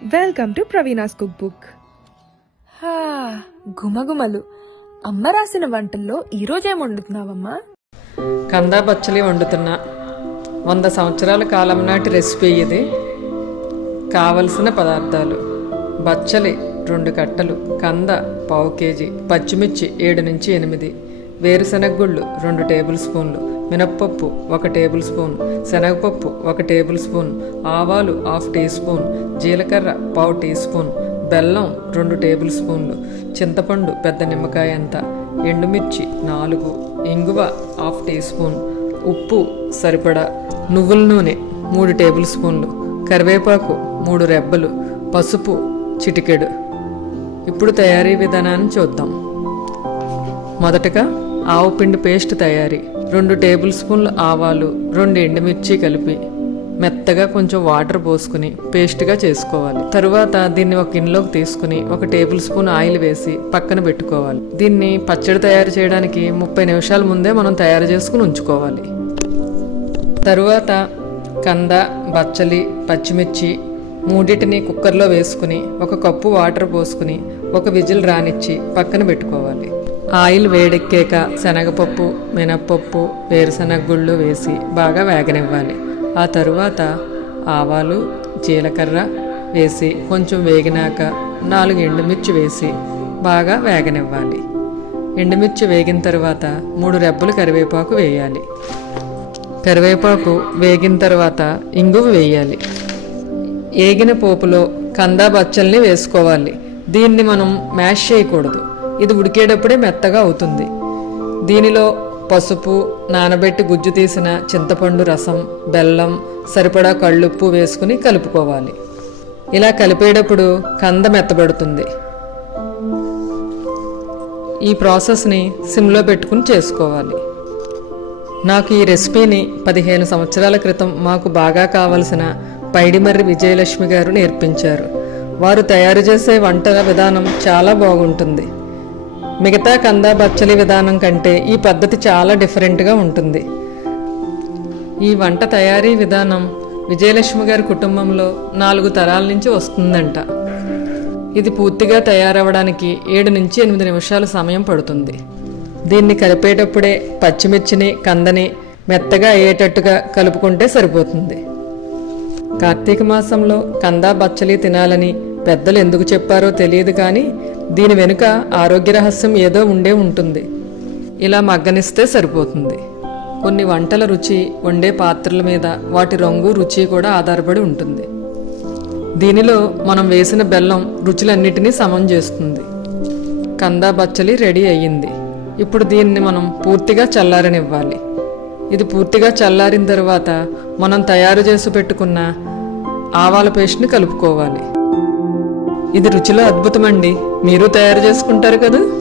Welcome to Praveena's cook book హా, గుమగుమలు అమ్మ రాసిన వంటల్లో ఈరోజు ఏం వండుతున్నావమ్మా? కందా బచ్చలి వండుతున్నా. వంద సంవత్సరాల కాలం నాటి రెసిపీ ఇది. కావలసిన పదార్థాలు. బచ్చలి రెండు కట్టలు కంద పావు కేజీ పచ్చిమిర్చి ఏడు నుంచి ఎనిమిది వేరుశనగ గుళ్ళు రెండు టేబుల్ స్పూన్లు మినప్పప్పు ఒక టేబుల్ స్పూన్ శనగపప్పు ఒక టేబుల్ స్పూన్ ఆవాలు హాఫ్ టీ స్పూన్ జీలకర్ర పావు టీ స్పూన్ బెల్లం రెండు టేబుల్ స్పూన్లు చింతపండు పెద్ద నిమ్మకాయ అంత ఎండుమిర్చి నాలుగు ఇంగువ హాఫ్ టీ స్పూన్ ఉప్పు సరిపడా నువ్వుల నూనె మూడు టేబుల్ స్పూన్లు కరివేపాకు మూడు రెబ్బలు పసుపు చిటికెడు. ఇప్పుడు తయారీ విధానాన్ని చూద్దాం. మొదటగా ఆవు పిండి పేస్ట్ తయారీ. రెండు టేబుల్ స్పూన్లు ఆవాలు రెండు ఎండుమిర్చి కలిపి మెత్తగా కొంచెం వాటర్ పోసుకుని పేస్ట్గా చేసుకోవాలి. తరువాత దీన్ని ఒక గిన్నెలోకి తీసుకుని ఒక టేబుల్ స్పూన్ ఆయిల్ వేసి పక్కన పెట్టుకోవాలి. దీన్ని పచ్చడి తయారు చేయడానికి ముప్పై నిమిషాల ముందే మనం తయారు చేసుకుని ఉంచుకోవాలి. తరువాత కంద బచ్చలి పచ్చిమిర్చి మూడింటిని కుక్కర్లో వేసుకుని ఒక కప్పు వాటర్ పోసుకుని ఒక విజిల్ రానిచ్చి పక్కన పెట్టుకోవాలి. ఆయిల్ వేడెక్కాక శనగపప్పు మినప్పప్పు వేరుశనగ గుళ్ళు వేసి బాగా వేగనివ్వాలి. ఆ తరువాత ఆవాలు జీలకర్ర వేసి కొంచెం వేగినాక నాలుగు ఎండుమిర్చి వేసి బాగా వేగనివ్వాలి. ఎండుమిర్చి వేగిన తర్వాత మూడు రెబ్బలు కరివేపాకు వేయాలి. కరివేపాకు వేగిన తర్వాత ఇంగువ వేయాలి. వేగిన పోపులో కందా బచ్చల్ని వేసుకోవాలి. దీన్ని మనం మ్యాష్ చేయకూడదు. ఇది ఉడికేటప్పుడే మెత్తగా అవుతుంది. దీనిలో పసుపు నానబెట్టి గుజ్జు తీసిన చింతపండు రసం బెల్లం సరిపడా కళ్ళుప్పు వేసుకుని కలుపుకోవాలి. ఇలా కలిపేటప్పుడు కంద మెత్తబడుతుంది. ఈ ప్రాసెస్ని సిమ్లో పెట్టుకుని చేసుకోవాలి. నాకు ఈ రెసిపీని పదిహేను సంవత్సరాల క్రితం మాకు బాగా కావలసిన పైడిమర్రి విజయలక్ష్మి గారు నేర్పించారు. వారు తయారు చేసే వంట విధానం చాలా బాగుంటుంది. మిగతా కందా బచ్చలి విధానం కంటే ఈ పద్ధతి చాలా డిఫరెంట్గా ఉంటుంది. ఈ వంట తయారీ విధానం విజయలక్ష్మి గారి కుటుంబంలో నాలుగు తరాల నుంచి వస్తుందంట. ఇది పూర్తిగా తయారవడానికి ఏడు నుంచి ఎనిమిది నిమిషాలు సమయం పడుతుంది. దీన్ని కలిపేటప్పుడే పచ్చిమిర్చిని కందని మెత్తగా అయ్యేటట్టుగా కలుపుకుంటే సరిపోతుంది. కార్తీక మాసంలో కందా బచ్చలి తినాలని పెద్దలు ఎందుకు చెప్పారో తెలియదు కానీ దీని వెనుక ఆరోగ్య రహస్యం ఏదో ఉండే ఉంటుంది. ఇలా మగ్గనిస్తే సరిపోతుంది. కొన్ని వంటల రుచి వండే పాత్రల మీద వాటి రంగు రుచి కూడా ఆధారపడి ఉంటుంది. దీనిలో మనం వేసిన బెల్లం రుచులన్నిటినీ సమం చేస్తుంది. కందా బచ్చలి రెడీ అయ్యింది. ఇప్పుడు దీన్ని మనం పూర్తిగా చల్లారనివ్వాలి. ఇది పూర్తిగా చల్లారిన తర్వాత మనం తయారు చేసి పెట్టుకున్న ఆవాల పేస్ట్ని కలుపుకోవాలి. ఇది రుచిలో అద్భుతమండి. మీరు తయారు చేసుకుంటారు కదా?